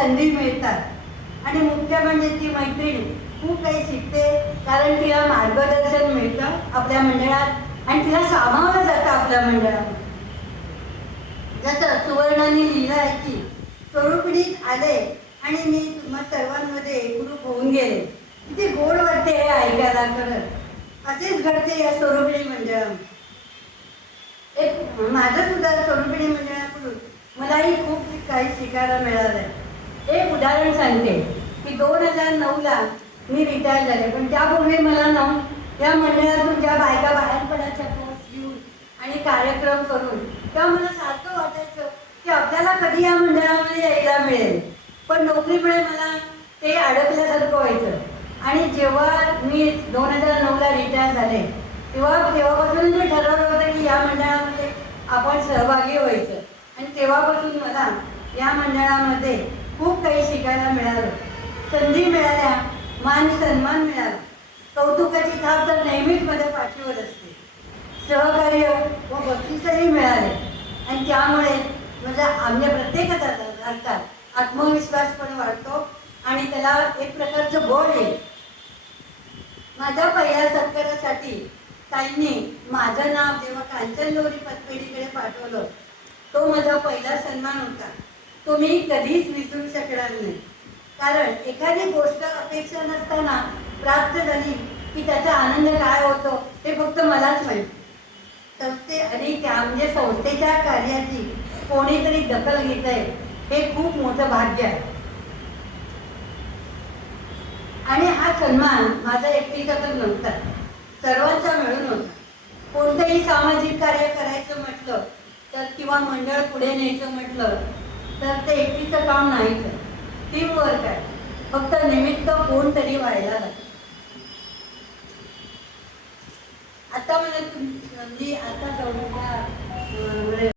संधी मिळतात आणि मुख्य म्हणजे ती मैत्रीण खूप काही शिकते, कारण तिला मार्गदर्शन मिळतं आपल्या मंडळात आणि तिला सामावलं जातं आपल्या मंडळात. जसं सुवर्णाने लिहिलं आहे की स्वरूपिणीत आले आणि मी तुम्हा सर्वांमध्ये एकरूप होऊन गेले. किती गोड वाटते हे ऐकायला. खरंच असेच घडते या स्वरूपिणी मंडळात. एक माझं सुद्धा स्वरूपिणी मंडळाकडून मलाही खूप काही शिकायला मिळालं. एक उदाहरण सांगते की 2009ला मी रिटायर झाले, पण त्यापूर्वी मला या मंडळातून ज्या बायका बाहेर पडायच्या कोर्स घेऊन आणि कार्यक्रम करून, तेव्हा मला सारखं वाटायचं की आपल्याला कधी या मंडळामध्ये यायला मिळेल, पण नोकरीमुळे मला ते अडकल्यासारखं व्हायचं. आणि जेव्हा मी 2009ला रिटायर झाले तेव्हापासून मी ठरवलं होतं की या मंडळामध्ये आपण सहभागी व्हायचं. आणि तेव्हापासून मला या मंडळामध्ये खूप काही शिकायला मिळालं, संधी मिळाल्या, मान सन्मान मिळाला, कौतुकाची थाप तर नेहमीच माझ्या पाठीवर असते, सहकार्य व बक्षीसही मिळाले. आणि त्यामुळे आमच्या प्रत्येकाचा अर्थात आत्मविश्वास पण वाढतो आणि त्याला एक प्रकारचं बळ येईल. माझ्या पहिल्या सत्कारासाठी ताईंनी माझं नाव जेव्हा कांचनगौरी पतपेढीकडे पाठवलं, तो माझा पहिला सन्मान होता. तो मी कधीच विसरू शकणार नाही, कारण एखादी गोष्ट अपेक्षा नसताना प्राप्त झाली की त्याचा आनंद काय होतो ते फक्त मलाच माहिती. आणि म्हणजे संस्थेच्या कार्याची कोणीतरी दखल घेत आहे हे खूप मोठं भाग्य आहे. आणि हा सन्मान माझा एकटीचा तर नव्हता, सर्वांचा मिळून होता. कोणतंही सामाजिक कार्य करायचं म्हटलं तर किंवा मंडळ पुढे न्यायचं म्हटलं तर ते एकटीचं काम नाहीच, टीमवर्क आहे. फक्त निमित्त कोणतरी व्हायला लागतं. आता मला आता